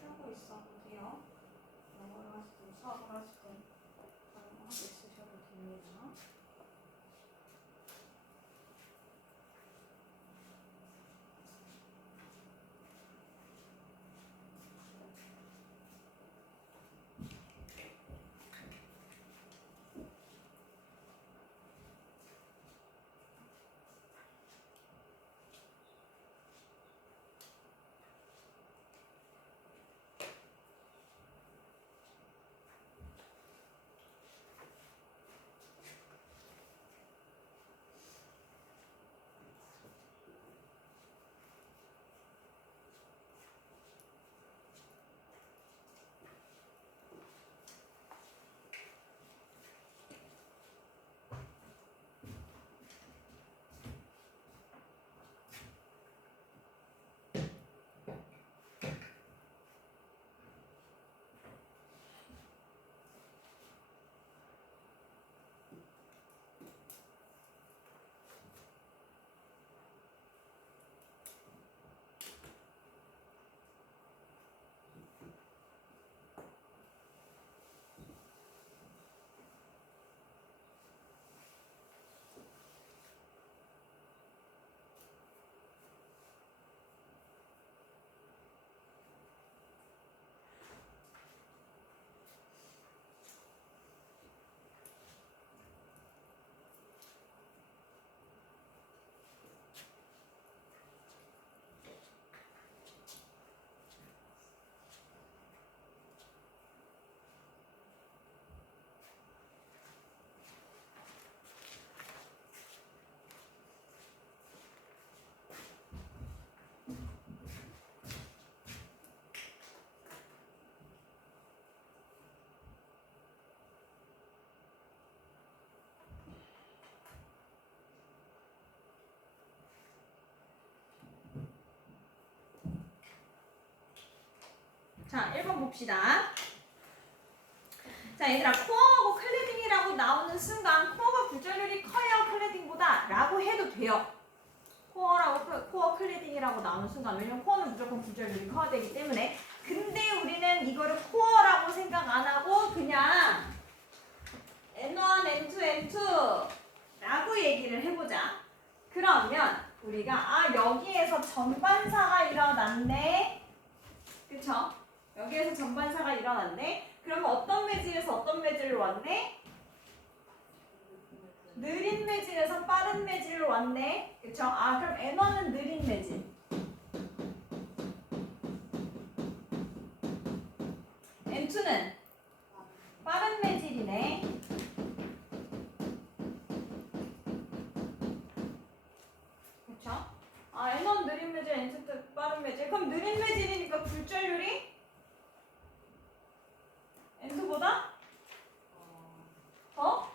풀고 있어도 돼요. 영어를 하시든 수학을 하시든 하고 있으셔도 됩니다. 자, 1번 봅시다. 자, 얘들아, 코어하고 클래딩이라고 나오는 순간 코어가 굴절률이 커요, 클래딩보다? 라고 해도 돼요. 코어 클래딩이라고 나오는 순간. 왜냐면 코어는 무조건 굴절률이 커야 되기 때문에. 근데 우리는 이거를 코어라고 생각 안 하고 그냥 N1, N2, N2 라고 얘기를 해보자. 그러면 우리가 여기에서 전반사가 일어났네. 그쵸? 여기에서 전반사가 일어났네. 그러면 어떤 매질에서 어떤 매질로 왔네? 느린 매질에서 빠른 매질로 왔네. 그쵸? 그럼 N1은 느린 매질. N2는 빠른 매질이네. 그쵸? N1 느린 매질, N2 빠른 매질. 그럼 느린 매질이니까 굴절률이 N2보다 더?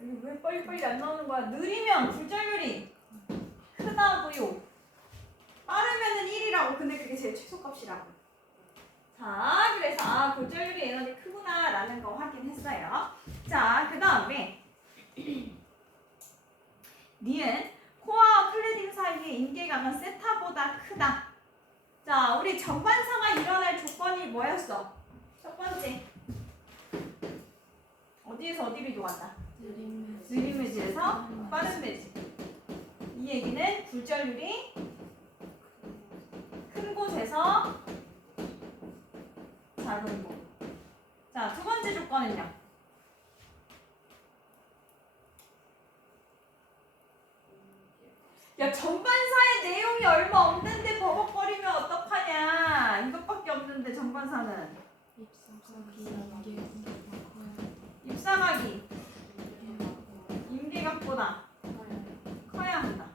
여기 왜 빨리빨리 안 나오는 거야? 느리면 굴절률이 크다고요. 빠르면은 1이라고. 근데 그게 제일 최소값이라고. 자, 그래서 굴절률이 에너지 크구나 라는 거 확인했어요. 자, 그 다음에 니은 코어와 클래딩 사이의 인계각은 세타보다 크다. 자, 우리 전반사가 일어날 조건이 뭐였어? 첫 번째, 어디에서 어디로 이동한다? 느린 매질에서 빠른 매질. 이 얘기는 굴절률이 큰 곳에서 작은 곳. 자, 두 번째 조건은요. 야, 전반사의 내용이 얼마 없는데 버벅거리면 어떡하냐. 이것밖에 없는데 전반사는. 입사각이 임계각보다 커야 한다.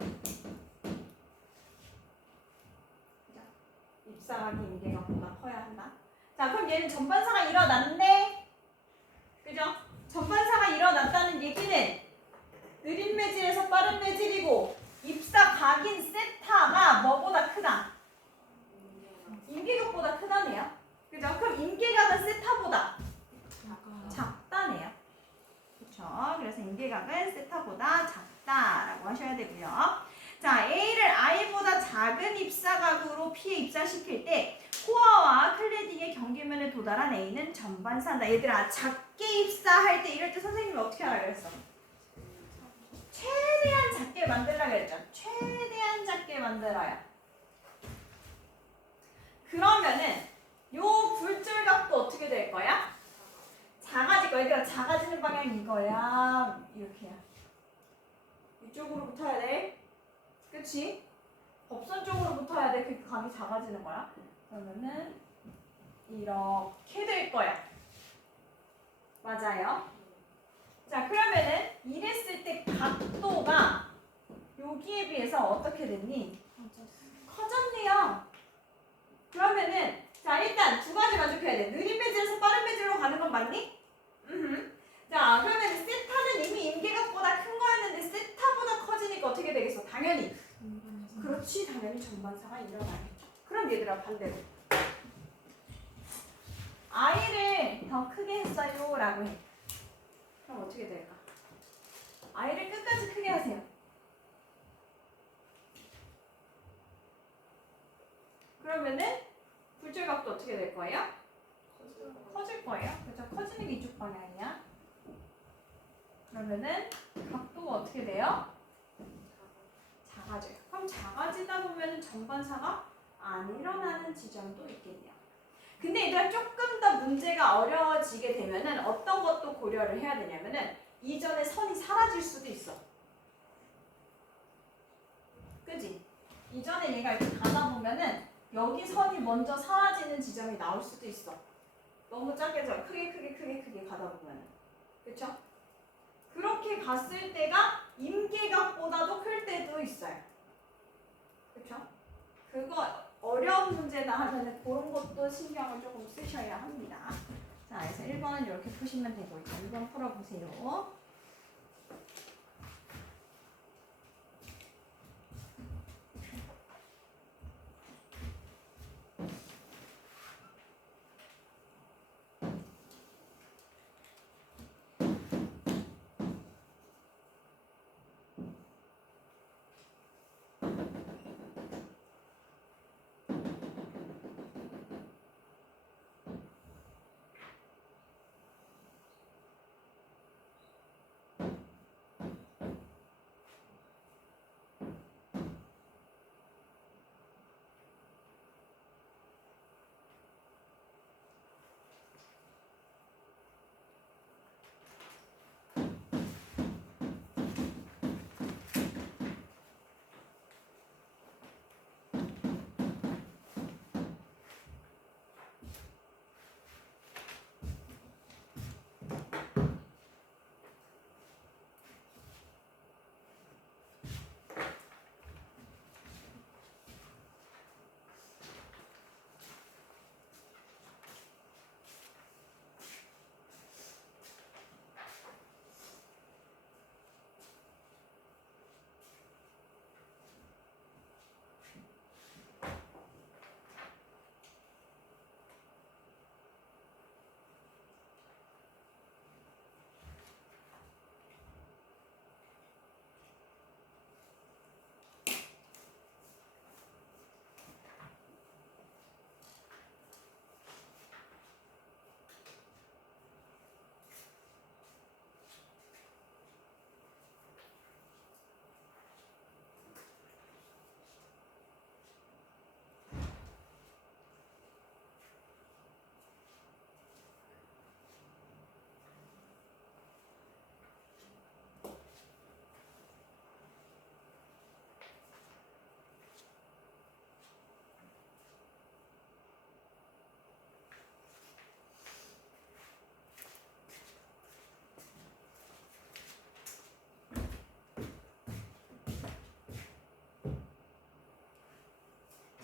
입사각이 임계각보다 커야 한다. 자, 그럼 얘는 전반사가 일어났네. 그죠? 전반사가 일어났다는 얘기는 느린 매질에서 빠른 매질이고 입사각인 세타가 뭐보다 크다? 임계각보다 크다네요. 그죠? 그럼 임계각은 세타보다 작다네요. 그쵸? 그래서 임계각은 세타보다 작다라고 하셔야 되고요. 자, A를 I보다 작은 입사각으로 P에 입사시킬 때 코어와 클래딩의 경계면에 도달한 A는 전반사한다. 얘들아, 작게 입사할 때 이럴 때 선생님이 어떻게 하라 그랬어? 최대한 작게 만들라 그랬죠. 최대한 작게 만들어요. 그러면은 요 굴절각도 어떻게 될 거야? 작아질 거야. 얘들아, 작아지는 방향이 이거야. 이렇게야. 이쪽으로 붙어야 돼. 그치? 법선 쪽으로 붙어야 돼. 그 각이 작아지는 거야. 그러면은 이렇게 될 거야. 맞아요? 자, 그러면은 이랬을 때 각도가 여기에 비해서 어떻게 됐니? 커졌네요. 그러면은 자, 일단 두 가지 만족해야 돼. 느린 배질에서 빠른 배질로 가는 건 맞니? 자, 그러면 세타는 이미 임계각보다 큰 거였는데 세타보다 커지니까 어떻게 되겠어? 당연히. 그렇지, 당연히 전반사가 일어나겠죠. 그럼 얘들아, 반대로 I를 더 크게 했어요 라고 해. 그럼 어떻게 될까? I를 끝까지 크게 하세요. 그러면은 굴절각도 어떻게 될 거예요? 커질 거예요. 그렇죠? 커지는 게 이쪽 방향이야. 그러면은 각도가 어떻게 돼요? 작아져요. 그럼 작아지다 보면은 전반사가 안 일어나는 지점도 있겠네요. 근데 얘들아, 조금 더 문제가 어려워지게 되면은 어떤 것도 고려를 해야 되냐면은 이전에 선이 사라질 수도 있어. 그지? 이전에 얘가 이렇게 가다 보면은 여기 선이 먼저 사라지는 지점이 나올 수도 있어. 너무 작게 져. 크게 가다 보면은. 그쵸? 그렇게 갔을 때가 임계각보다도 클 때도 있어요. 그쵸? 그거 어려운 문제다 하면은 그런 것도 신경을 조금 쓰셔야 합니다. 자, 그래서 1번은 이렇게 푸시면 되고, 2번 풀어보세요.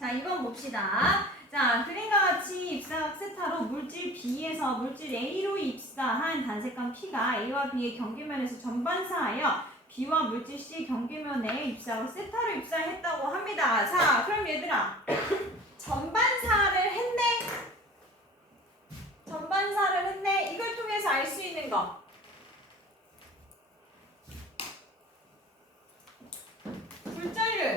자, 2번 봅시다. 자, 그림과 같이 입사각 세타로 물질 B에서 물질 A로 입사한 단색감 P가 A와 B의 경계면에서 전반사하여 B와 물질 C 경계면에 입사각 세타로 입사했다고 합니다. 자, 그럼 얘들아, 전반사를 했네? 전반사를 했네? 이걸 통해서 알 수 있는 거. 굴절률.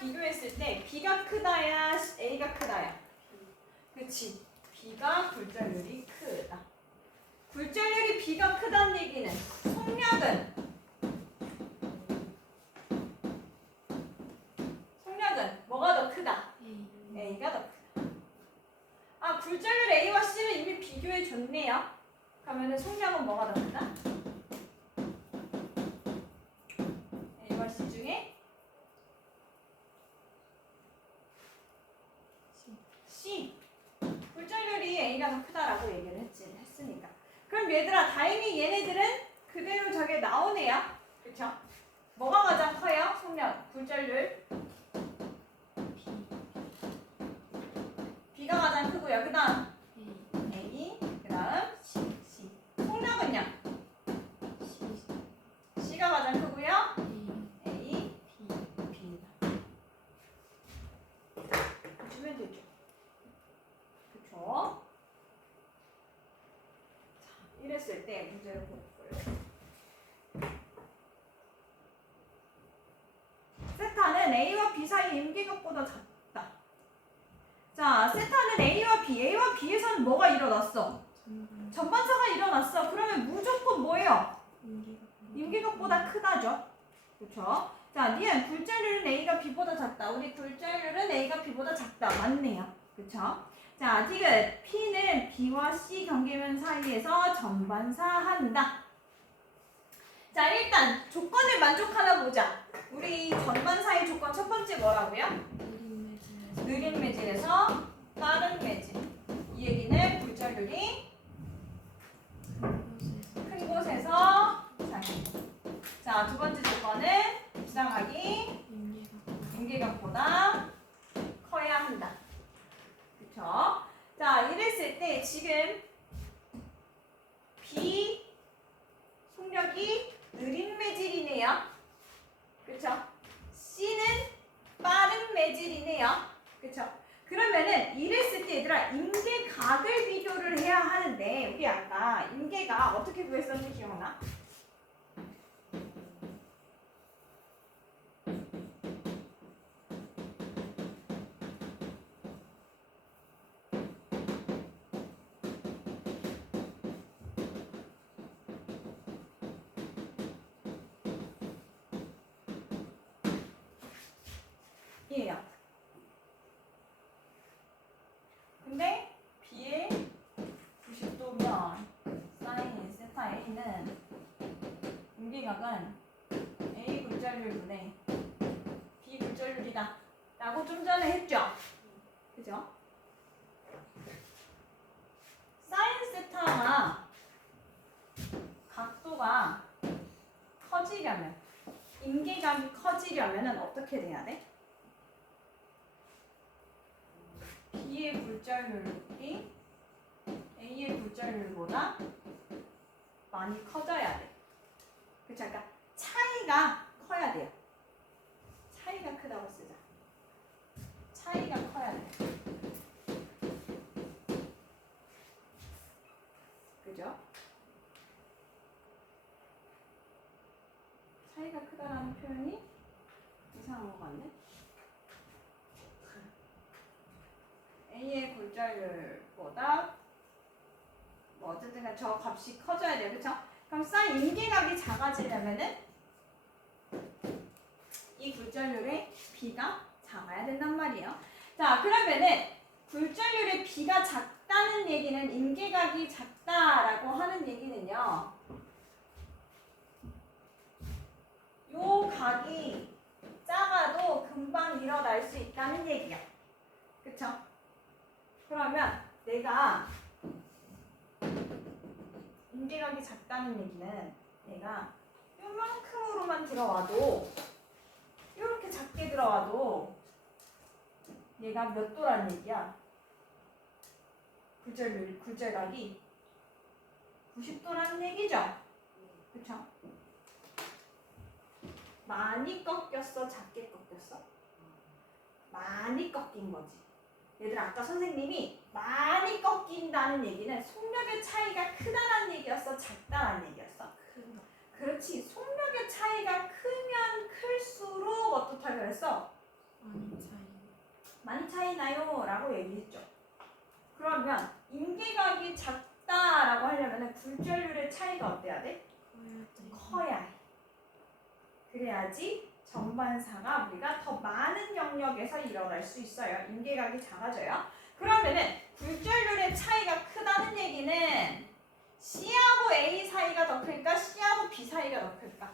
비교했을 때 B가 크다야 A가 크다야? 그치. B가 굴절률이 크다. 굴절률이 B가 크다는 얘기는 속력은 뭐가 더 크다? A가 더 크다. 아, 굴절률 A와 C를 이미 비교해 줬네요. 그러면은 속력은 뭐가 더 크다? A와 C 중에 C. 굴절률이 A가 더 크다라고 얘기를 했으니까. 그럼 얘들아, 다행히 얘네들은 그대로 저게 나오네요. 그쵸? 뭐가 가장 커요? 속력, 굴절률. B가 가장 크고요. 그 다음 A, 그 다음 C. 속력은요? C가 가장 크고요. A, B. 주면 되죠. 그쵸? 자, 이랬을 때 문제를 볼게요. 세타는 A와 B 사이 임계각보다 작다. 자, 세타는 A와 B에서는 뭐가 일어났어? 전반사가 일어났어. 그러면 무조건 뭐예요? 임계각보다 크다죠. 그렇죠? 자, 니은 굴절률은 A가 B보다 작다. 우리 굴절률은 A가 B보다 작다. 맞네요. 그렇죠? 자, 디귿 P는 B와 C 경계면 사이에서 전반사한다. 자, 일단 조건을 만족하나 보자. 우리 전반사의 조건 첫 번째 뭐라고요? 느린 매질에서 빠른 매질. 이 얘기는 굴절률이 큰 곳에서 작다. 자, 두 번째 조건은 입상하기 임계각보다 커야 한다. 그쵸? 자, 이랬을 때 지금 B 속력이 느린 매질이네요. 그쵸? C는 빠른 매질이네요. 그쵸? 그러면은 이랬을 때 얘들아 임계각을 비교를 해야 하는데 우리 아까 임계각 어떻게 구했었는지 기억나? 이에요. 근데 B의 90도면 사인 세타 A는 임계각은 A 굴절률분의 B 굴절률이다 라고 좀 전에 했죠? 그죠? 사인 세타가 각도가 커지려면 임계각이 커지려면 어떻게 돼야 돼? B의 굴절률이 A의 굴절률보다 많이 커져야 돼. 그쵸? 그러니까 차이가 커야 돼요. 차이가 크다고 쓰자. 차이가 커야 돼. 그죠? 차이가 크다라는 표현이 이상한 것 같네. A의 굴절률보다 뭐 어쨌든 저 값이 커져야 돼요. 그쵸? 그럼 사인 임계각이 작아지려면은 이 굴절률의 B가 작아야 된단 말이에요. 자, 그러면은 굴절률의 B가 작다는 얘기는 임계각이 작다라고 하는 얘기는요. 요 각이 작아도 금방 일어날 수 있다는 얘기야. 그쵸? 그러면 내가 임계각이 작다는 얘기는 내가 요만큼으로만 들어와도 이렇게 작게 들어와도 얘가 몇 도라는 얘기야? 굴절각이 90도라는 얘기죠? 그쵸? 많이 꺾였어? 작게 꺾였어? 많이 꺾인 거지. 얘들아, 아까 선생님이 많이 꺾인다는 얘기는 속력의 차이가 크다는 얘기였어? 작다는 얘기였어? 그렇지. 속력의 차이가 크면 클수록 어떻다 그랬어? 많이 차이 나요 라고 얘기했죠. 그러면 임계각이 작다라고 하려면 굴절률의 차이가 어때야 돼? 커야 해. 그래야지 전반사가 우리가 더 많은 영역에서 일어날 수 있어요. 임계각이 작아져요. 그러면은 굴절률의 차이가 크다는 얘기는 C하고 A 사이가 더 클까? C하고 B 사이가 더 클까?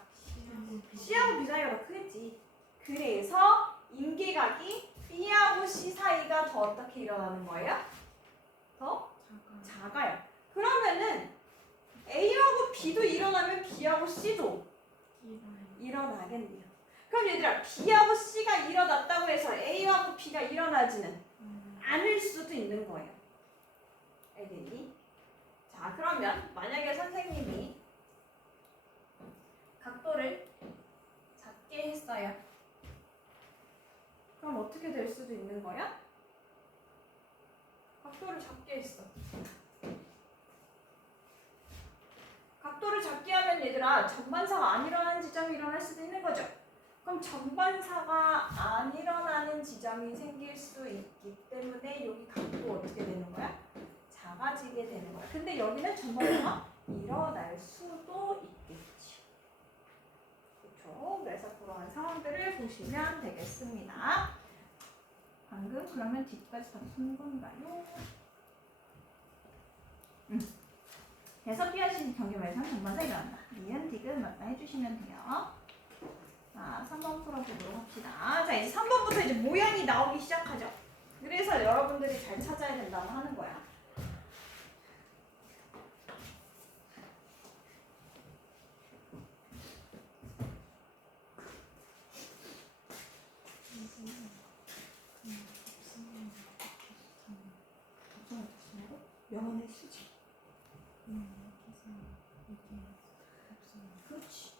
C하고 B 사이가 더 크겠지. 그래서 임계각이 B하고 C 사이가 더 어떻게 일어나는 거예요? 더 작아요. 그러면은 A하고 B도 일어나면 B하고 C도 일어나겠네요. 그럼 얘들아 B하고 C가 일어났다고 해서 A하고 B가 일어나지는 않을 수도 있는 거예요. 알겠니? 자 그러면 만약에 선생님이 각도를 작게 했어요. 그럼 어떻게 될 수도 있는 거야? 각도를 작게 했어. 각도를 작게 하면 얘들아 전반사가 안 일어나는 지점이 일어날 수도 있는 거죠. 그럼 전반사가 안 일어나는 지점이 생길 수 있기 때문에 여기 각도 어떻게 되는 거야? 작아지게 되는 거야. 근데 여기는 전반사가 일어날 수도 있겠지. 그렇죠? 그래서 그러한 상황들을 보시면 되겠습니다. 방금 그러면 뒤까지 다 쓴 건가요? 그래서 B하신 경계말에서는 전반사 일어난다. 니은, 디귿 맞다 해주시면 돼요. 자, 3번 풀어보도록 합시다. 자, 이제 3번부터 이제 모양이 나오기 시작하죠. 그래서 여러분들이 잘 찾아야 된다고 하는 거야. 명언을 쓰지. 그렇지.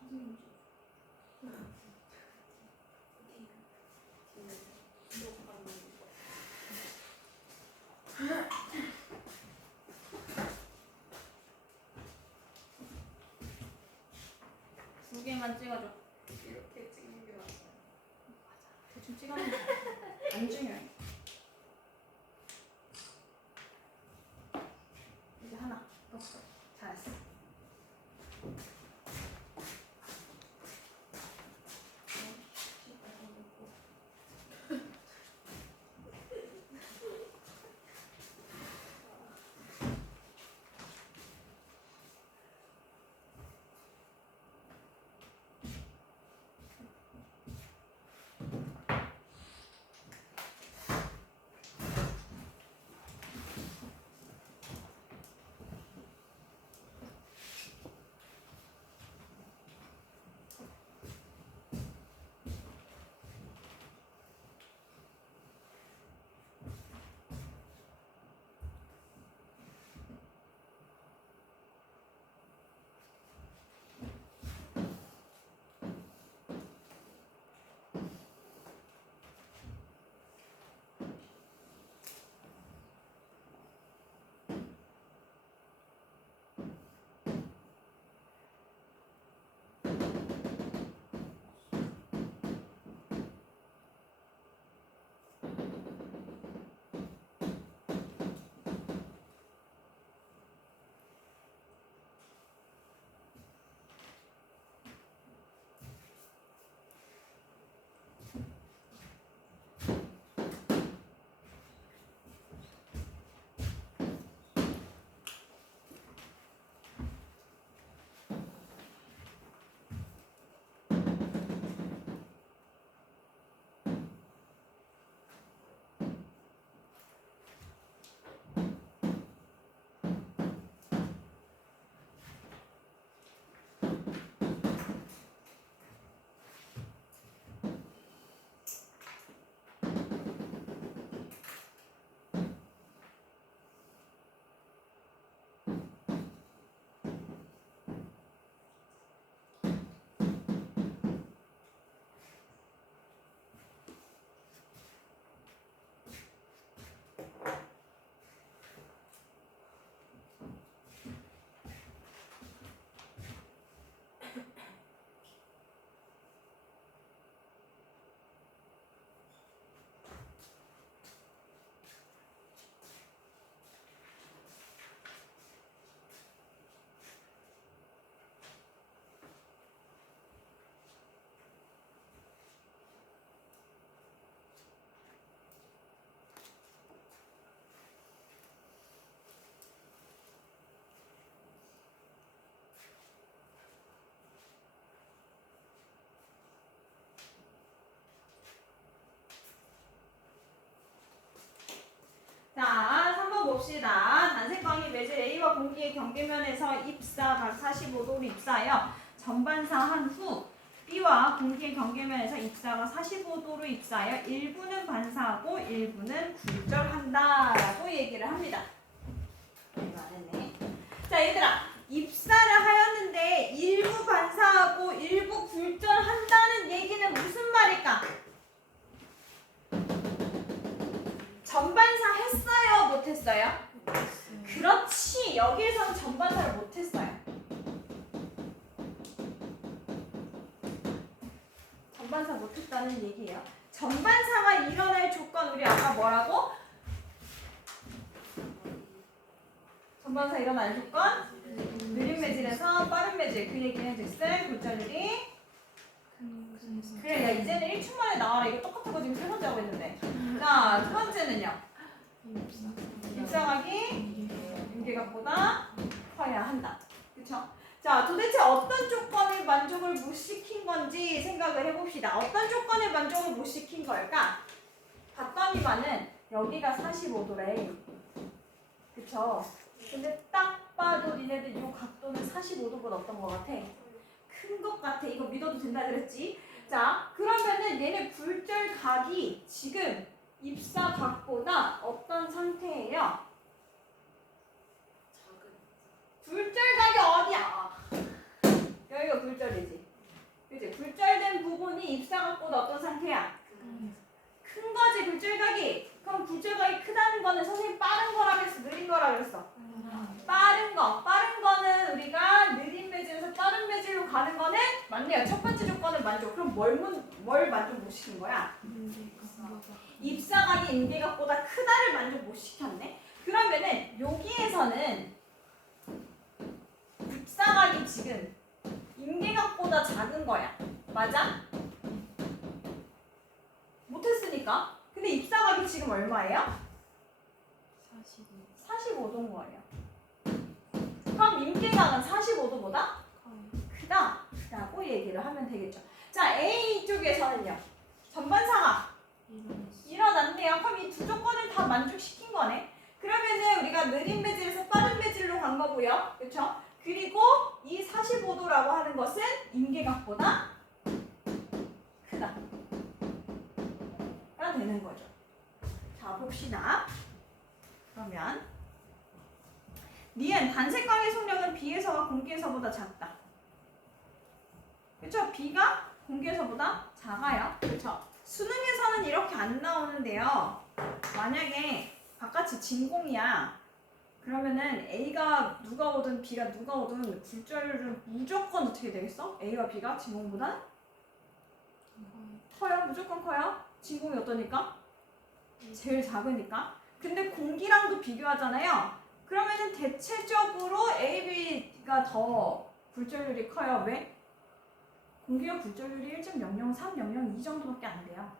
선생님 두 개만 찍어줘. 이렇게 찍는 게 맞아요. 대충 찍어면 돼. 안 중요해. 이제 하나 떴어. 잘했어. 봅시다. 단색광이 매질 A와 공기의 경계면에서 입사 각 45도로 입사하여 전반사한 후 B와 공기의 경계면에서 입사가 45도로 입사하여 일부는 반사하고 일부는 굴절한다 라고 얘기를 합니다. 말했네. 자 얘들아, 입사를 하였는데 일부 반사하고 일부 굴절한다는 얘기는 무슨 말일까? 전반사 했어요? 못했어요? 그렇지. 여기에서는 전반사를 못했어요. 전반사 못했다는 얘기예요. 전반사가 일어날 조건 우리 아까 뭐라고? 전반사 일어날 조건? 느린 매질에서 빠른 매질. 그 얘기는 즉슨 굴절률이 그래, 야 이제는 1초 만에 나와라. 이거 똑같은 거 지금 세 번째 하고 있는데. 자, 두 번째는요. 입사각이 임계각보다 커야 한다. 그쵸? 자, 도대체 어떤 조건을 만족을 못 시킨 건지 생각을 해봅시다. 어떤 조건을 만족을 못 시킨 걸까? 봤더니만은 여기가 45도래. 그쵸? 근데 딱 봐도 니네들 이 각도는 45도보다 어떤 것 같아? 큰 것 같아. 이거 믿어도 된다 그랬지? 자, 그러면은 얘네 굴절각이 지금 입사각보다 어떤 상태예요? 굴절각이 어디야? 여기가 굴절이지. 그치? 굴절된 부분이 입사각보다 어떤 상태야? 큰 거지, 굴절각이. 그럼 굴절각이 크다는 거는 선생님 빠른 거라 그랬어? 느린 거라 그랬어? 빠른 거. 빠른 거는 우리가 느린 매질에서 빠른 매질로 가는 거는 맞네요. 첫 번째 조건을 만족. 그럼 뭘 만족 못 시킨 거야? 입사각이 임계각보다 크다를 만족 못 시켰네. 그러면은 여기에서는 입사각이 지금 임계각보다 작은 거야. 맞아? 못했으니까. 근데 입사각이 지금 얼마예요? 45도인 거예요. 그럼 임계각은 45도보다 크다 라고 얘기를 하면 되겠죠. 자, A 쪽에서는요. 전반사가 일어난대요. 그럼 이 두 조건을 다 만족시킨 거네. 그러면은 우리가 느린 매질에서 빠른 매질로 간 거고요. 그쵸? 그리고 이 45도라고 하는 것은 임계각보다 크다 가 되는 거죠. 자, 봅시다. 그러면 니은 단색광의 속력은 B에서와 공기에서보다 작다. 그쵸? B가 공기에서보다 작아요. 그쵸? 수능에서는 이렇게 안 나오는데요. 만약에 바깥이 진공이야. 그러면은 A가 누가 오든 B가 누가 오든 굴절률은 무조건 어떻게 되겠어? A와 B가 진공보다 커요? 무조건 커요? 진공이 어떠니까? 제일 작으니까. 근데 공기랑도 비교하잖아요. 그러면은 대체적으로 A, B가 더 굴절률이 커요. 왜? 공기가 굴절률이 1.003, 002 정도밖에 안 돼요.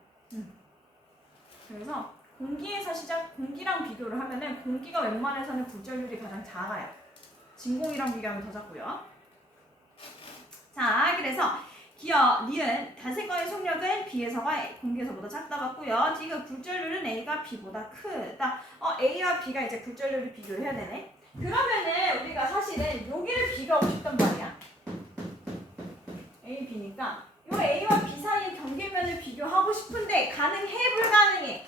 그래서 공기에서 공기랑 비교를 하면은 공기가 웬만해서는 굴절률이 가장 작아요. 진공이랑 비교하면 더 작고요. 자, 그래서 니은 단색광의 속력은 B에서가 공기에서보다 작다 봤고요. 지금 굴절률은 A가 B보다 크다. A와 B가 이제 굴절률을 비교를 해야 되네. 그러면은 우리가 사실은 여기를 비교하고 싶단 말이야. A, B니까 이 A와 B 사이의 경계면을 비교하고 싶은데 가능해? 불가능해?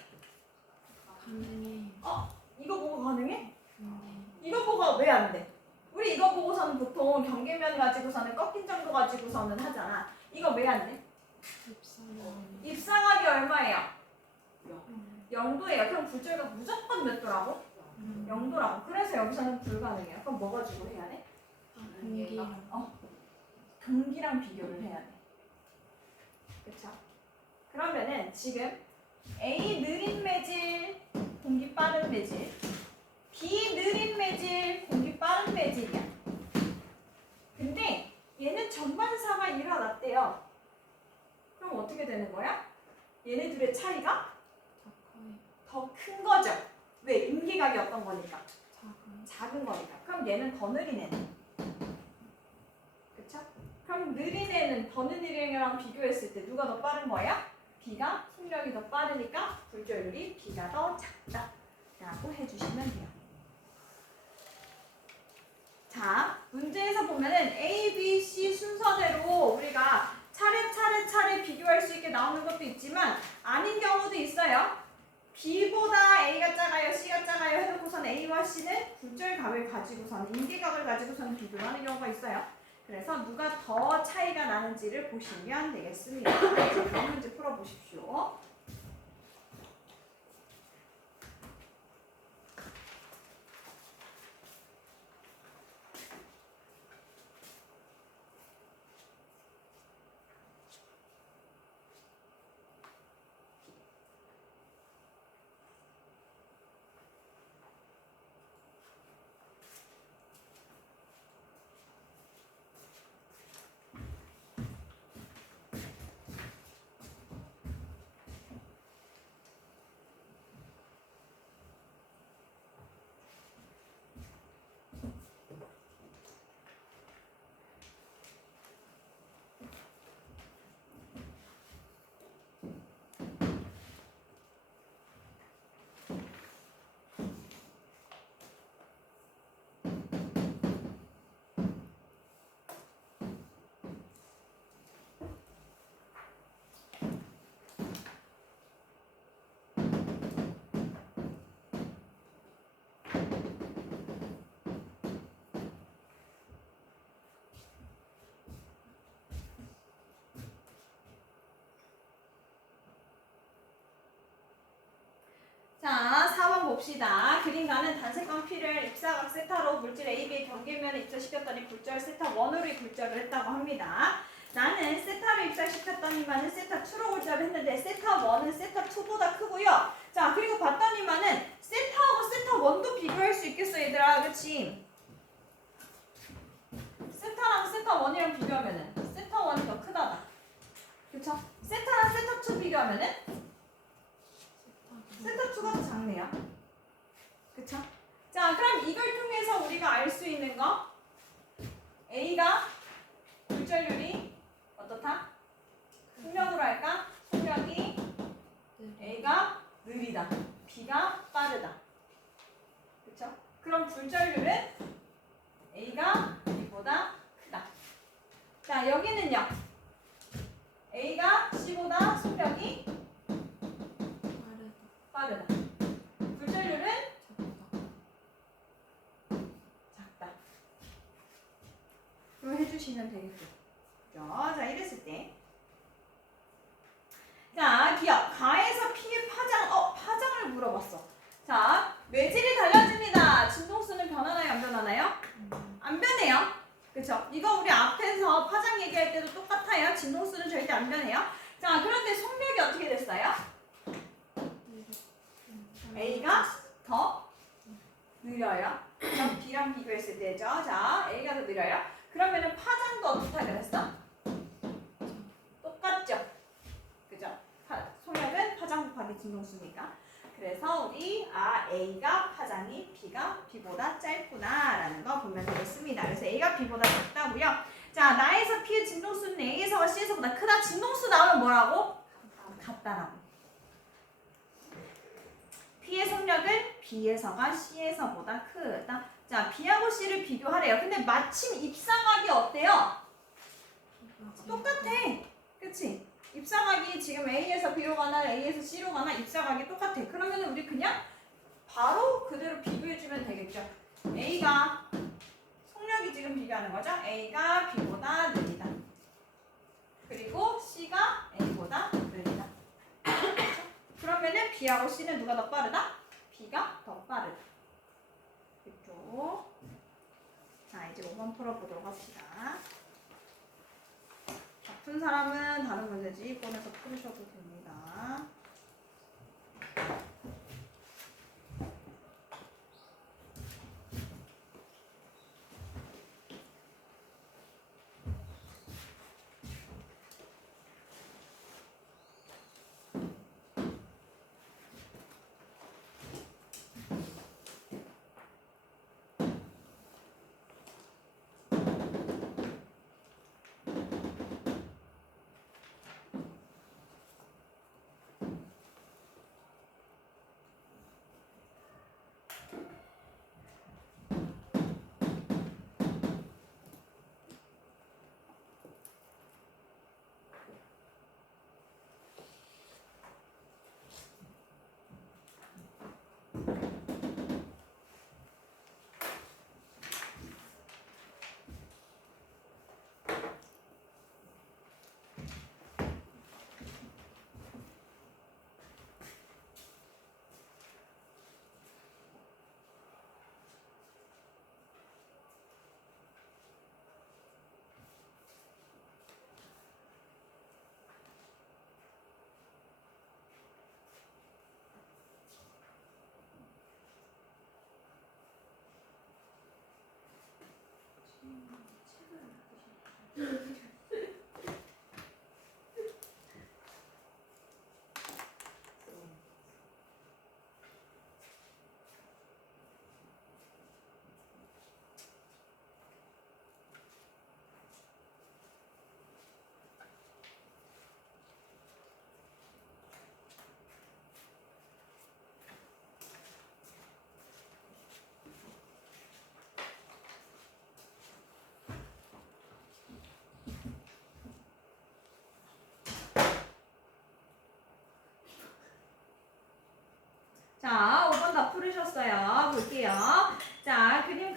이거 보고 가능해? 이거 보고 왜 안 돼? 우리 이거 보고서는 보통 경계면 가지고서는 꺾인 정도 가지고서는 하잖아. 이거 왜 안 돼? 입사각이 얼마예요? 0도예요. 그럼 굴절각 무조건 몇 도라고? 0도라고. 그래서 여기서는 불가능해요. 그럼 뭐 가지고 해야 돼? 공기랑 비교를 해야 돼. 그쵸? 그러면은 지금 A 느린 매질, 공기 빠른 매질, B 느린 매질, 공기 빠른 매질이야. 근데 얘는 전반사가 일어났대요. 그럼 어떻게 되는 거야? 얘네들의 차이가 더 큰 거죠. 왜? 임계각이 어떤 거니까? 작은 거니까. 그럼 얘는 더 느린 애네. 그쵸? 그럼 느린 애는 더 느린 애랑 비교했을 때 누가 더 빠른 거야? B가 속력이 더 빠르니까 굴절률이 B가 더 작다 라고 해주시면 돼요. 보면은 A, B, C 순서대로 우리가 차례 비교할 수 있게 나오는 것도 있지만 아닌 경우도 있어요. B보다 A가 작아요, C가 작아요 해놓고선 A와 C는 굴절각을 가지고선 인계각을 가지고선 비교를 하는 경우가 있어요. 그래서 누가 더 차이가 나는지를 보시면 되겠습니다. 이제 다음 문제 풀어보십시오. 자, 4번 봅시다. 그림가는 단색광 P를 입사각 세타로 물질 AB의 경계면에 입사시켰더니 굴절 세타 1으로 굴절을 했다고 합니다. 나는 세타를 입사시켰더니만은 세타 2로 굴절을 했는데 세타 1은 세타 2보다 크고요. 자, 그리고 봤더니만은 세타하고 세타 1도 비교할 수 있겠어, 얘들아. 그치? 세타랑 세타 1이랑 비교하면은 세타 1이 더 크다다. 그쵸? 세타랑 세타 2 비교하면은 세타 2가 더 작네요. 그쵸? 자, 그럼 이걸 통해서 우리가 알 수 있는 거 A가 굴절률이 어떻다? 속력으로 할까? 속력이 A가 느리다. B가 빠르다. 그쵸? 그럼 굴절률은 A가 B보다 크다. 자, 여기는요. A가 C보다 속력이 빠르다. 굴절률은 작다. 그럼 해주시면 되겠죠. 그죠? 자, 이랬을 때. 자, 기억. 가에서 P의 파장을 물어봤어. 자, 외질이 달라집니다. 진동수는 변하나요? 안 변하나요? 안 변해요. 그쵸? 이거 우리 앞에서 파장 얘기할 때도 똑같아요. 진동수는 절대 안 변해요. 자, 그런데 속력이 어떻게 됐어요? A가 더 느려요. 그럼 B랑 비교했을 때죠. 자, A가 더 느려요. 그러면은 파장도 어떻게 그랬어? 똑같죠. 그죠? 속력은 파장 곱하기 진동수니까. 그래서 우리 A가 파장이 B가 B보다 짧구나라는 거 보면 되겠습니다. 그래서 A가 B보다 작다고요. 자, 나에서 P의 진동수는 A에서가 C에서보다 크다. 진동수 나오면 뭐라고? 같다라고. P의 속력은 B에서가 C에서보다 크다. 자, B하고 C를 비교하래요. 근데 마침 입사각이 어때요? 똑같아. 그치? 입사각이 지금 A에서 B로 가나 A에서 C로 가나 입사각이 똑같아. 그러면 우리 그냥 바로 그대로 비교해주면 되겠죠. A가 속력이 지금 비교하는 거죠. A가 B보다 느리다. 그리고 C가 A보다 느리다. 그러면은 B하고 C는 누가 더 빠르다? B가 더 빠르다. 그렇죠? 자, 이제 5번 풀어보도록 합시다. 바쁜 사람은 다른 문제지 꺼내서 풀으셔도 됩니다.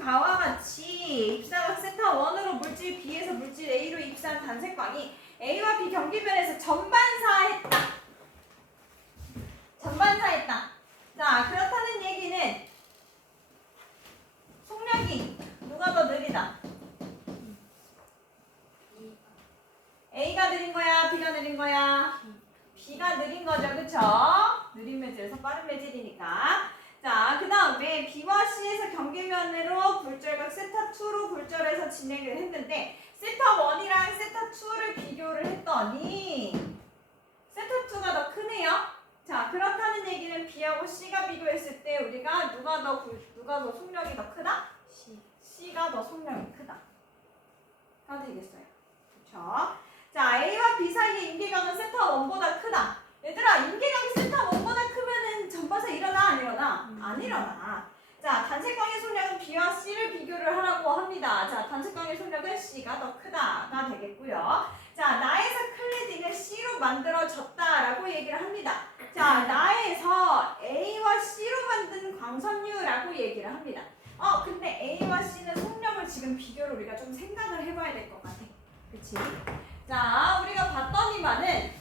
가와 같이 입사각 세타 1으로 물질 B에서 물질 A로 입사한 단색광이 A와 B 경계변에서 전반사했다. 전반사했다. 자, 그렇다는 얘기는 속력이 누가 더 느리다? A가 느린 거야? B가 느린 거야? B가 느린 거죠. 그쵸? 느린 매질에서 빠른 매질이니까. 자, 그 다음에 B와 C에서 경계면으로 굴절각 세타2로 굴절해서 진행을 했는데 세타1이랑 세타2를 비교를 했더니 세타2가 더 크네요. 자, 그렇다는 얘기는 B하고 C가 비교했을 때 우리가 누가 더 속력이 더 크다? C가 더 속력이 크다. 가 되겠어요. 그쵸? 자, A와 B 사이의 임계각은 세타1보다 크다. 얘들아, 임계각이 세타1보다 크면은 전반사 일어나 안 일어나? 안 일어나. 자, 단색광의 속력은 B와 C를 비교를 하라고 합니다. 자, 단색광의 속력은 C가 더 크다가 되겠고요. 자, 나에서 클래딩을 C로 만들어졌다라고 얘기를 합니다. 자, 나에서 A와 C로 만든 광선유라고 얘기를 합니다. 근데 A와 C는 속력을 지금 비교를 우리가 좀 생각을 해봐야 될 것 같아. 그치? 자, 우리가 봤더니만은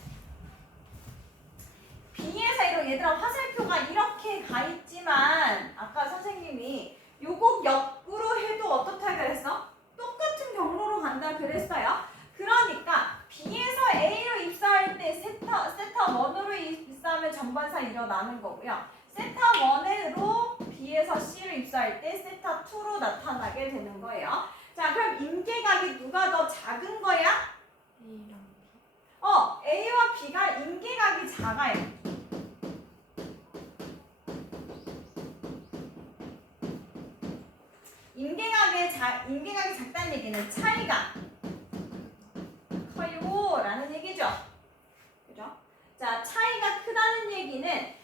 B에서 이거 얘들아 화살표가 이렇게 가 있지만 아까 선생님이 요거 역으로 해도 어떻다 그랬어? 똑같은 경로로 간다 그랬어요. 그러니까 B에서 A로 입사할 때 세타1으로 입사하면 전반사 일어나는 거고요. 세타1으로 B에서 C로 입사할 때 세타2로 나타나게 되는 거예요. 자, 그럼 임계각이 누가 더 작은 거야? A와 B가 임계각이 작아요. 임계각이 작다는 얘기는 차이가 커요 라는 얘기죠. 그죠? 자, 차이가 크다는 얘기는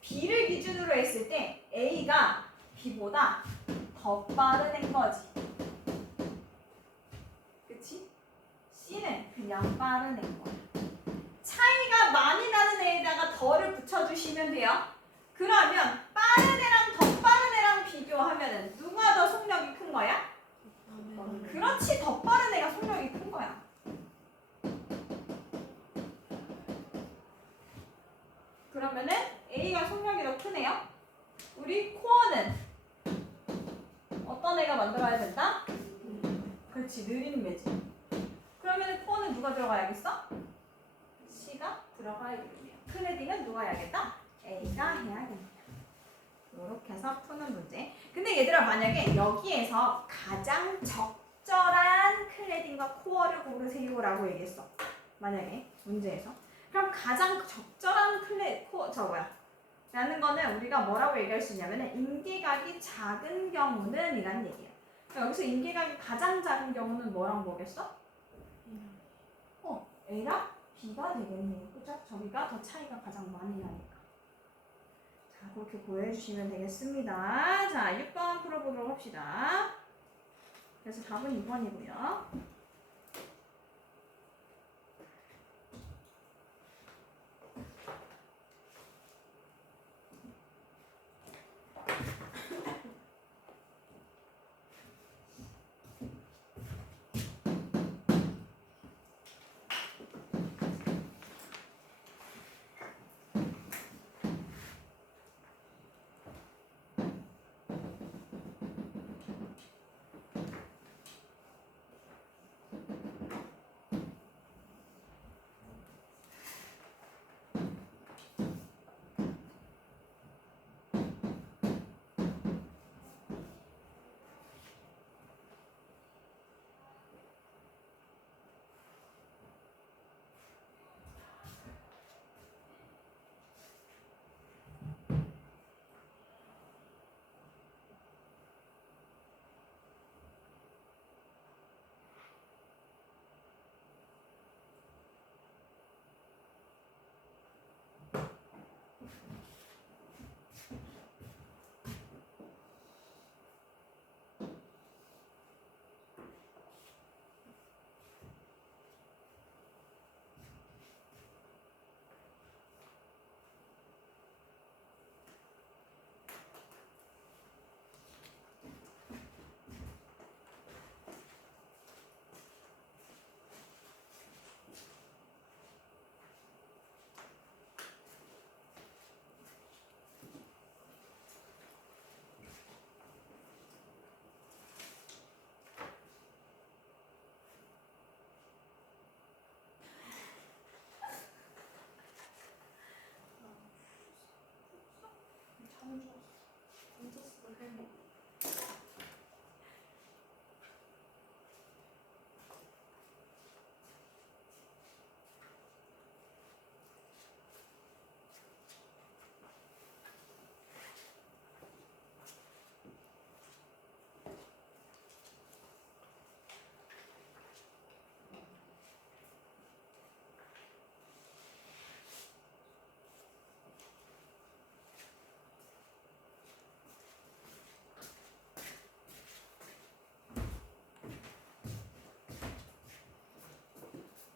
B를 기준으로 했을 때 A가 B보다 더 빠른 거지. 그치? C는 그냥 빠른 거야. 차이가 많이 나는 애에다가 더를 붙여주시면 돼요. 그러면 빠른 애랑 더 빠른 애랑 비교하면 누가 더 속력이 큰 거야? 그렇지, 더 빠른 애가 속력이 큰 거야. 그러면은 A가 속력이 더 크네요. 우리 코어는 어떤 애가 만들어야 된다? 그렇지, 느린 매질. 그러면은 코어는 누가 들어가야겠어? C가 들어가야겠네요. 큰 헤딩은 누가 해야겠다? A가 해야겠네요. 이렇게 해서 푸는 문제. 근데 얘들아, 만약에 여기에서 가장 적절한 클래딩과 코어를 고르세요라고 얘기했어. 만약에 문제에서. 그럼 가장 적절한 라는 거는 우리가 뭐라고 얘기할 수 있냐면은 임계각이 작은 경우는 이란 얘기야. 그러니까 여기서 임계각이 가장 작은 경우는 뭐랑 뭐겠어? A랑 B가 되겠네요. 그죠? 저기가 더 차이가 가장 많이 나니까. 자, 그렇게 구해주시면 되겠습니다. 자, 6번 풀어보도록 합시다. 그래서 답은 2번이고요.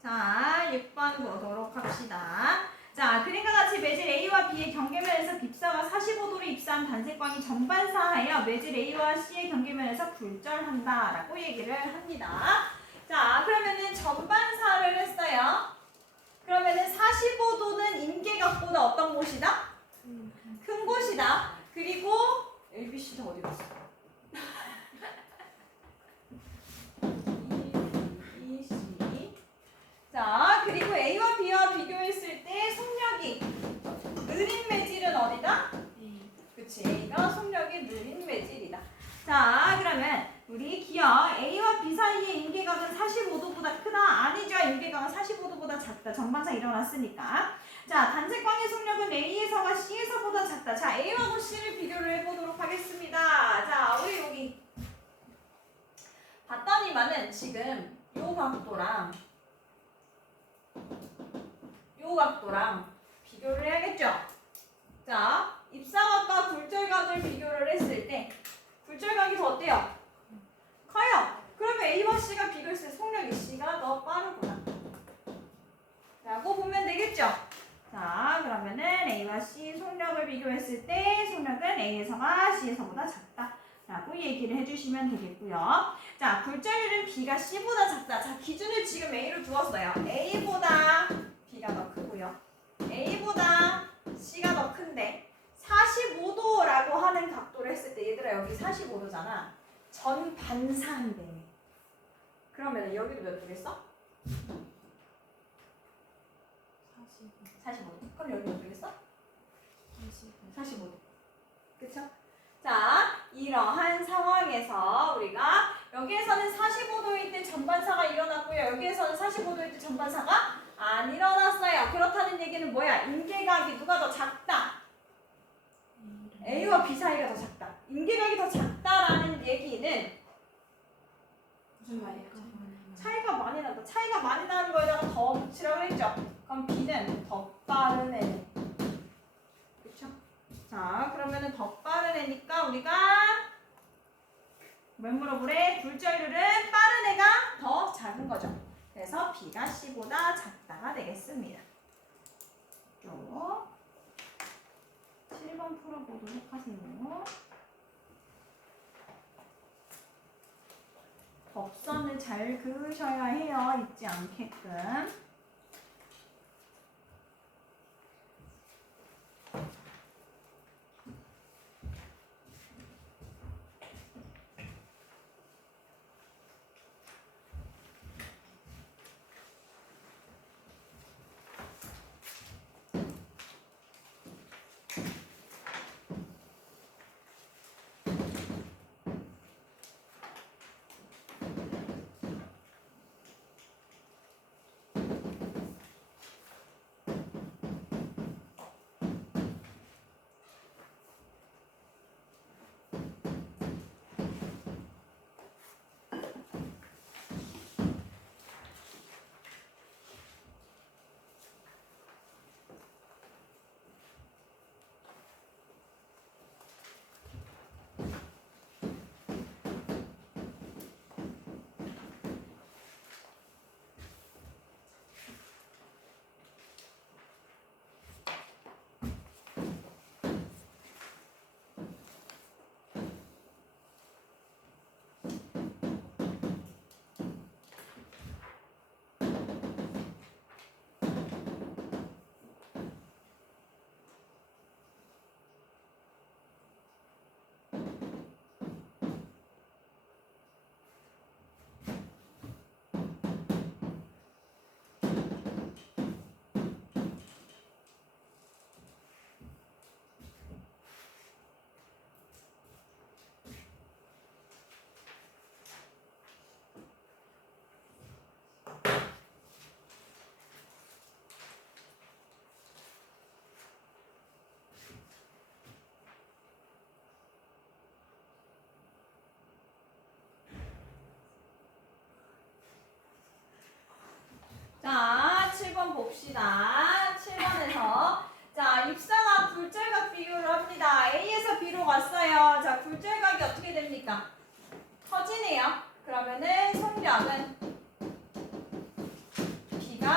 자, 6번 보도록 합시다. 자, 그림과 같이 매질 A와 B의 경계면에서 빕사가 45도로 입사한 단색광이 전반사하여 매질 A와 C의 경계면에서 굴절한다 라고 얘기를 합니다. 자, 그러면은 전반사를 했어요. 그러면은 45도는 임계각보다 어떤 곳이다? 큰 곳이다. 그리고 ABC도 어디 갔어? E, C. 자, 그리고 A와 B와 비교했을 때 속력이 느린 매질은 어디다? 그치, A가 속력이 느린 매질이다. 자, 그러면 우리 기억 A와 B 사이의 임계각은 45도보다 크다? 아니죠. 임계각은 45도보다 작다. 전반사 일어났으니까. 자, 단색광의 속력은 A에서가 C에서보다 작다. 자, A하고 C를 비교를 해보도록 하겠습니다. 자, 우리 여기 봤더니만은 지금 요 각도랑 요 각도랑 비교를 해야겠죠? 자, 입사각과 굴절각을 비교를 했을 때 굴절각이 더 어때요? 커요. 그러면 A와 C가 비교했을 때 속력이 C가 더 빠르구나 라고 보면 되겠죠? 자, 그러면은 A와 C 속력을 비교했을 때 속력은 A에서가 C에서보다 작다 라고 얘기를 해주시면 되겠고요. 자, 굴절률은 B가 C보다 작다. 자, 기준을 지금 A로 두었어요. A보다 B가 더 크고요. A보다 C가 더 큰데 45도라고 하는 각도를 했을 때 얘들아 여기 45도잖아. 전반사인데 그러면 여기도 몇 도겠어? 45도. 그럼 여기 몇 도겠어? 45도. 그쵸? 자, 이러한 상황에서 우리가 여기에서는 45도일 때 전반사가 일어났고요. 여기에서는 45도일 때 전반사가 안 일어났어요. 그렇다는 얘기는 뭐야? 임계각이 누가 더 작다? A와 B 사이가 더 작다. 임계각이 더 작다라는 얘기는 무슨 말이야? 차이가 많이 난다. 차이가 많이 나는 거에다가 더 붙이라고 했죠? 그럼 B는 더 빠른 애네. 그쵸? 자, 그러면은 더 빠른 애니까 우리가 뭘 물어보래? 굴절률은 빠른 애가 더 작은 거죠. 그래서 B가 C보다 작다가 되겠습니다. 쭉 7번 풀어보도록 하세요. 법선을 잘 그으셔야 해요. 잊지 않게끔. 자, 7번 봅시다. 7번에서 자, 입사각 굴절각 비교를 합니다. A에서 B로 갔어요. 자, 굴절각이 어떻게 됩니까? 커지네요. 그러면은 속력은 B가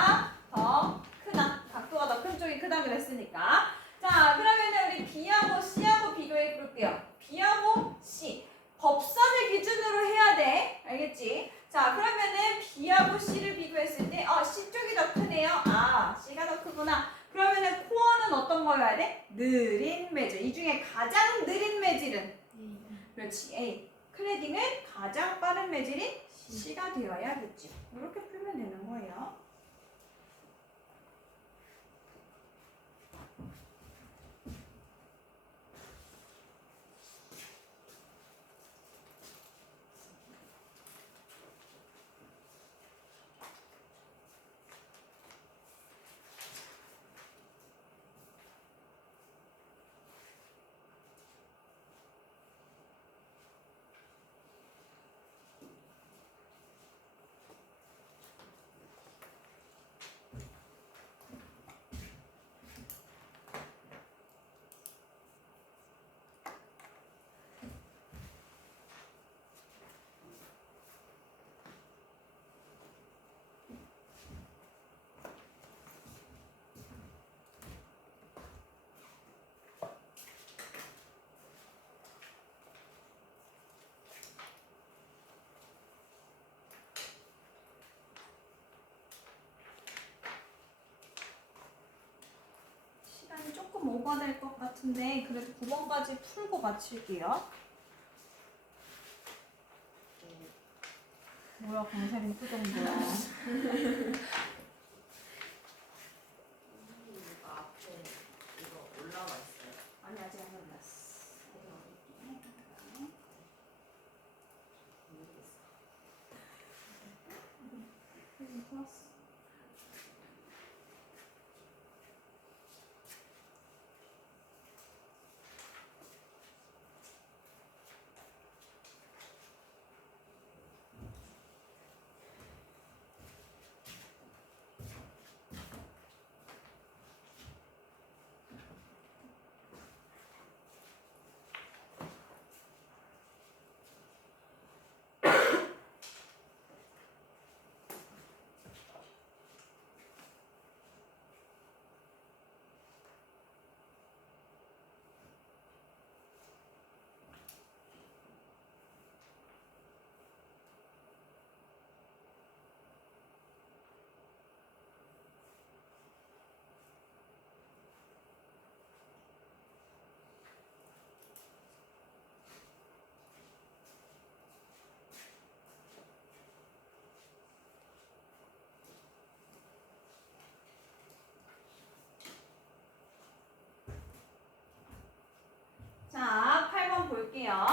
C라 그랬으니까. 자, 그러면 우리 B하고 C하고 비교해 볼게요. B하고 C. 법선을 기준으로 해야 돼. 알겠지? 자, 그러면은 B하고 C를 비교했을 때, C 쪽이 더 크네요. 아, C가 더 크구나. 그러면은 코어는 어떤 거여야 돼? 느린 매질. 이 중에 가장 느린 매질은? 그렇지, A. 클래딩은 가장 빠른 매질인 C가 되어야겠죠. 이렇게 풀면 되는 거예요. 시간이 조금 오버될 것 같은데 그래도 9번까지 풀고 마칠게요. 뭐야, 강세린 표정 뭐야. 이거 앞에 이거 올라와 있어요. 아니, 아직 안 올랐어. 모르겠어. 자, 8번 볼게요.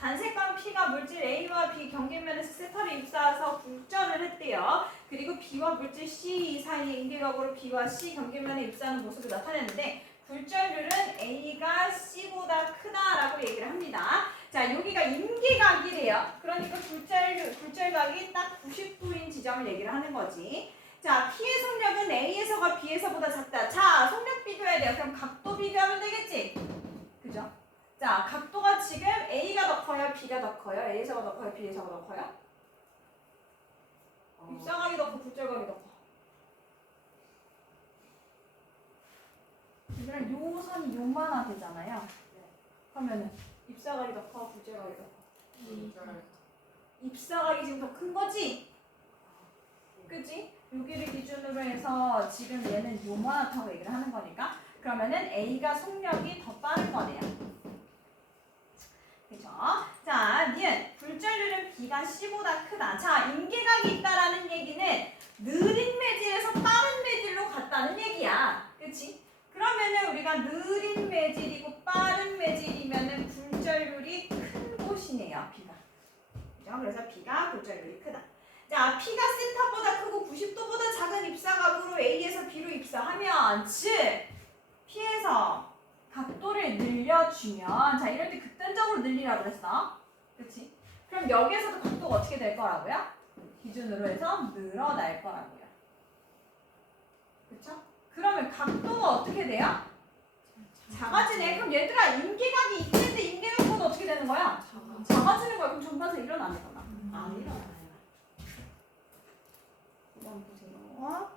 단색광 P가 물질 A와 B 경계면에서 세타를 입사해서 굴절을 했대요. 그리고 B와 물질 C 사이의 인계각으로 B와 C 경계면에 입사하는 모습을 나타내는데 굴절률은 A가 C보다 크다라고 얘기를 합니다. 자, 여기가 인계각이래요. 그러니까 굴절각이 딱 90도인 지점을 얘기를 하는 거지. 자, P의 속력은 A에서가 B에서보다 작다. 자, 속력 비교해야 돼요. 그럼 각도 비교하면 되겠지? 그죠? 자, 각도가 지금 A가 더 커요? B가 더 커요? A에서가 더 커요? B에서가 더 커요? 입사각이 더 커? 굴절각이 더 커? 얘들아, 요 선이 요만하 되잖아요. 그러면은 입사각이 더 커? 굴절각이 더 커? 입사각이 지금 더 큰 거지? 그지? 여기를 기준으로 해서 지금 얘는 요만하다고 얘기를 하는 거니까 그러면은 A가 속력이 더 빠른 거네요. 그죠? 자, 니은 굴절률은 B가 C보다 크다. 자, 인계각이 있다라는 얘기는 느린 매질에서 빠른 매질로 갔다는 얘기야. 그치? 그러면은 우리가 느린 매질이고 빠른 매질이면은 굴절률이 큰 곳이네요, B가. 그죠? 그래서 B가 굴절률이 크다. 자, P가 센터보다 크고 90도보다 작은 입사각으로 A에서 B로 입사하면 즉 P에서 각도를 늘려주면 자, 이럴 때 극단적으로 늘리라고 그랬어. 그치? 그럼 여기에서도 각도가 어떻게 될 거라고요? 기준으로 해서 늘어날 거라고요. 그쵸? 그러면 각도가 어떻게 돼요? 작아지네. 그럼 얘들아, 인계각이 있는데 인계각보다 어떻게 되는 거야? 작아지는 거야. 그럼 전반사 일어나는 거나? 안 일어나요. 이번 보세요.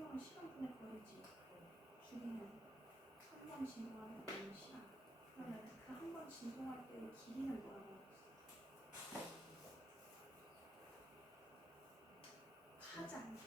설명은 시간분의 거리지. 주기는 한 번 진동하는 거리는 시간. 그러면 그 한 번 진동할 때의 길이는 뭐라고 하겠어? 파장.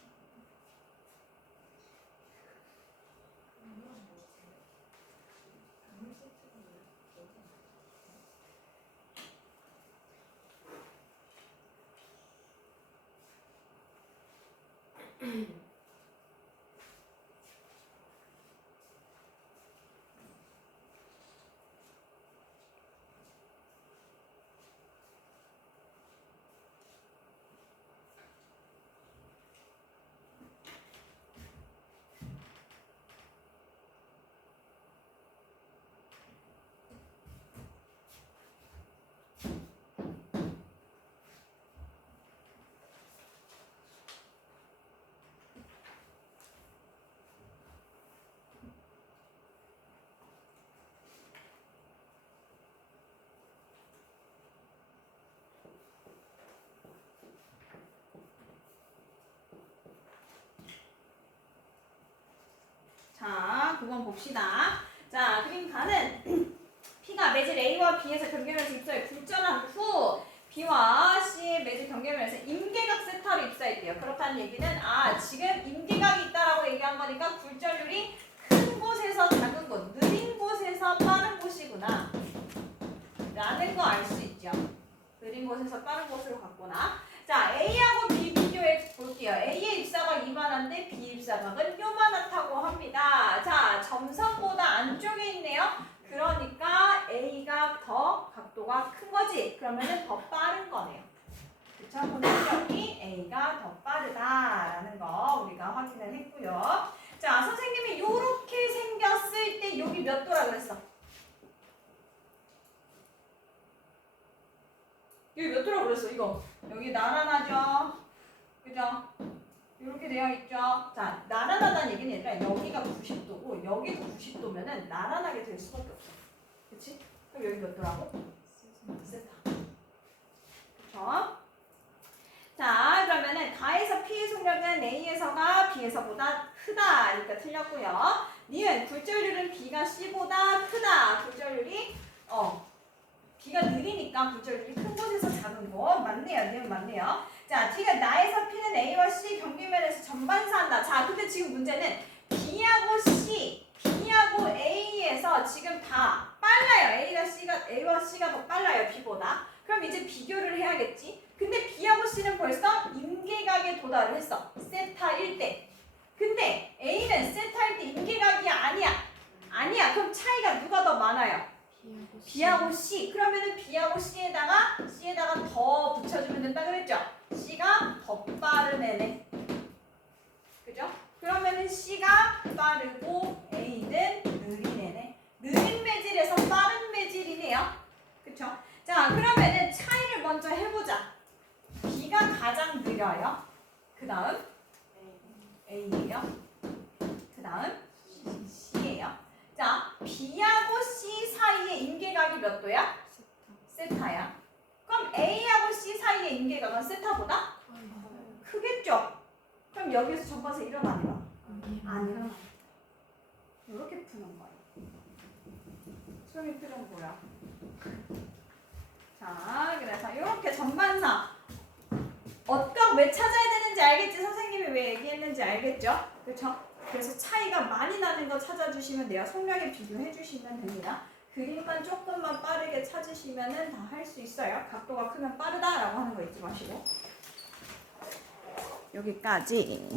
자, 그건 봅시다. 자, 그림 가는 P가 매질 A와 B에서 경계면에서 입사에 굴절한 후 B와 C의 매질 경계면에서 임계각 세타로 입사했대요. 그렇다는 얘기는 지금 임계각이 있다라고 얘기한 거니까 굴절률이 큰 곳에서 작은 곳, 느린 곳에서 빠른 곳이구나 라는 거 알 수 있죠. 느린 곳에서 빠른 곳으로 갔구나. 자, A하고 B 비교해 볼게요. A의 입사각 이만한데 B 입사각은 요만하다고 합니다. 자, 점선보다 안쪽에 있네요. 그러니까 A가 더 각도가 큰 거지. 그러면은 더 빠른 거네요. 그쵸? 공통력이 A가 더 빠르다라는 거 우리가 확인을 했고요. 자, 선생님이 요렇게 생겼을 때 여기 몇 도라 그랬어? 여기 몇 도라 그랬어? 이거 여기 나란하죠? 그죠? 이렇게 되어 있죠? 자, 나란하다는 얘기는 얘들아 여기가 90도고 여기도 90도면은 나란하게 될 수밖에 없어. 그치? 그럼 여기 몇 도라고? 세타. 그쵸? 자, 그러면은 가에서 P의 속력은 A에서가 B에서보다 크다. 니까 틀렸고요. 니은 굴절률은 B가 C보다 크다. 굴절률이 B가 느리니까 굴절률이 큰 곳에서 작은 곳. 맞네요. 니은 맞네요. 자, T가 나에서 P는 A와 C 경계면에서 전반사한다. 자, 근데 지금 문제는 B하고 C, B하고 A에서 지금 다 빨라요. A와 C가 더 빨라요. B보다. 그럼 이제 비교를 해야겠지. 근데 B하고 C는 벌써 임계각에 도달을 했어. 세타일 때. 근데 A는 세타일 때 임계각이 아니야. 아니야. 그럼 차이가 누가 더 많아요? B하고 C. 그러면은 B하고 C에다가 더 붙여주면 된다 그랬죠? C가 더 빠른 애네. 그죠? 그러면은 C가 빠르고 A는 느린 애네. 느린 매질에서 빠른 매질이네요. 그쵸? 자, 그러면은 차이를 먼저 해보자. B가 가장 느려요. 그 다음 A예요. 그 다음 C예요. 자, B하고 C 사이의 임계각이 몇 도야? 세타야. 그럼 A하고 C 사이의 임계각은 세타보다 크겠죠? 그럼 여기서 전반사 일어나니까 안 일어나. 이렇게 푸는 거예요. 수영이 표정 뭐야? 자, 그래서 이렇게 전반사 어떤 왜 찾아야 되는지 알겠지? 선생님이 왜 얘기했는지 알겠죠? 그렇죠? 그래서 차이가 많이 나는 거 찾아주시면 돼요. 속력에 비교해 주시면 됩니다. 그림만 조금만 빠르게 찾으시면은 다 할 수 있어요. 각도가 크면 빠르다라고 하는 거 잊지 마시고. 여기까지.